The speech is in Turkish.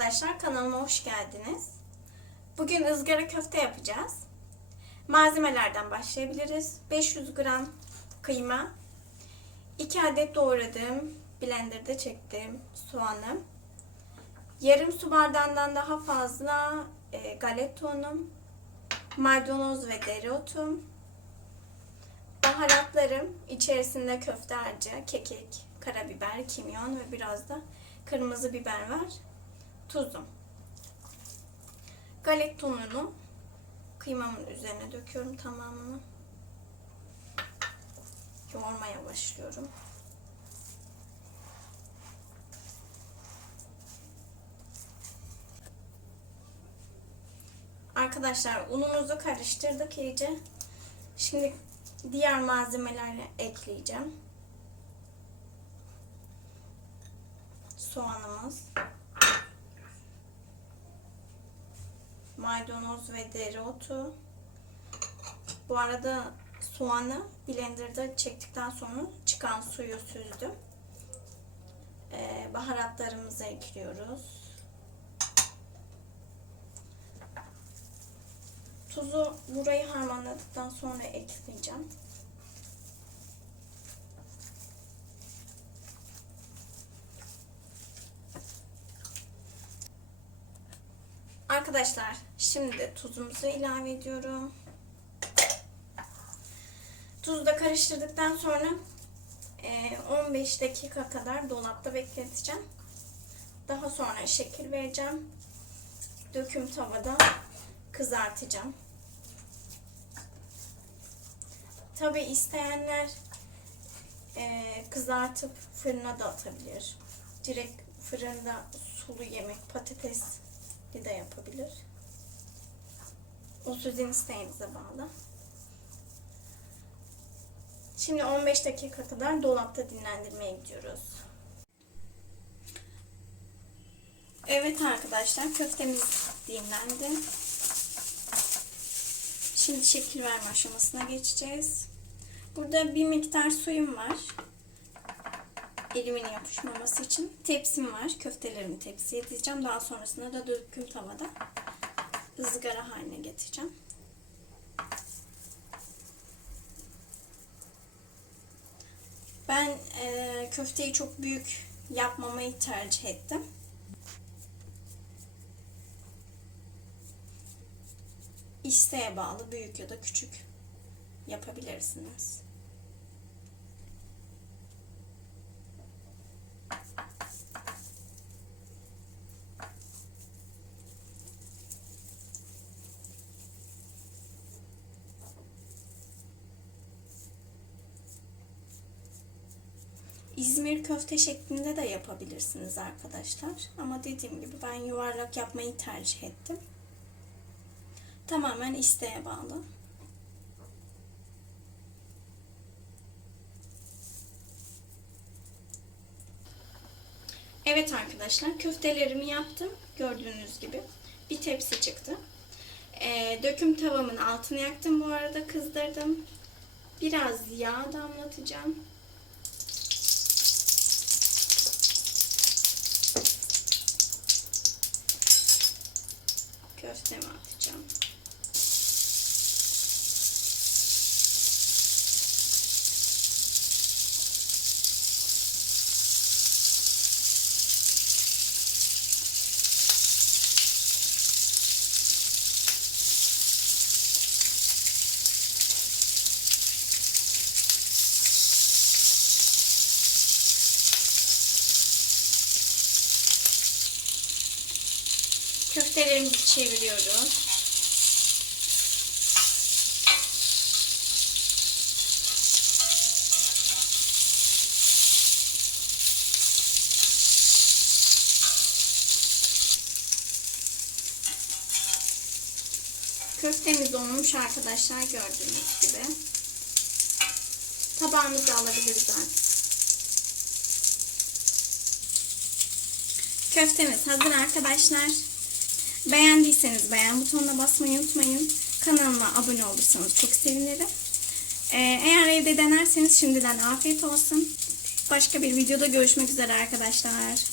arkadaşlar kanalıma hoş geldiniz. Bugün ızgara köfte yapacağız. Malzemelerden başlayabiliriz. 500 gram kıyma, 2 adet doğradığım, blenderda çektiğim soğanım, yarım su bardağından daha fazla e, galeta unum, maydanoz ve dereotum, baharatlarım içerisinde köfte harcı, kekik, karabiber, kimyon ve biraz da kırmızı biber var. Tuzum. Galeta ununu kıymamın üzerine döküyorum tamamını. Yoğurmaya başlıyorum. Arkadaşlar unumuzu karıştırdık iyice. Şimdi diğer malzemelerle ekleyeceğim. Soğanımız. Maydanoz ve dereotu. Bu arada soğanı blenderda çektikten sonra çıkan suyu süzdüm. Ee, baharatlarımızı ekliyoruz. Tuzu burayı harmanladıktan sonra ekleyeceğim. Arkadaşlar şimdi de tuzumuzu ilave ediyorum. Tuzu da karıştırdıktan sonra e, 15 dakika kadar dolapta bekleteceğim. Daha sonra şekil vereceğim. Döküm tavada kızartacağım. Tabi isteyenler e, kızartıp fırına da atabilir. Direkt fırında sulu yemek, patatesli de yapabilir. O sizin isteğinize bağlı. Şimdi 15 dakika kadar dolapta dinlendirmeye gidiyoruz. Evet arkadaşlar köftemiz dinlendi. Şimdi şekil verme aşamasına geçeceğiz. Burada bir miktar suyum var. Elimin yapışmaması için. Tepsim var. Köftelerimi tepsiye dizeceğim. Daha sonrasında da döküm tavada ızgara haline getireceğim. Ben e, köfteyi çok büyük yapmamayı tercih ettim. İsteğe bağlı büyük ya da küçük yapabilirsiniz. İzmir köfte şeklinde de yapabilirsiniz arkadaşlar. Ama dediğim gibi ben yuvarlak yapmayı tercih ettim. Tamamen isteğe bağlı. Evet arkadaşlar köftelerimi yaptım. Gördüğünüz gibi bir tepsi çıktı. Ee, döküm tavamın altını yaktım bu arada kızdırdım. Biraz yağ damlatacağım. Köftemi atacağım. Köftelerimizi çeviriyoruz. Köftemiz olmuş arkadaşlar gördüğünüz gibi. Tabağımızı alabiliriz artık. Köftemiz hazır arkadaşlar. Beğendiyseniz beğen butonuna basmayı unutmayın. Kanalıma abone olursanız çok sevinirim. Ee, eğer evde denerseniz şimdiden afiyet olsun. Başka bir videoda görüşmek üzere arkadaşlar.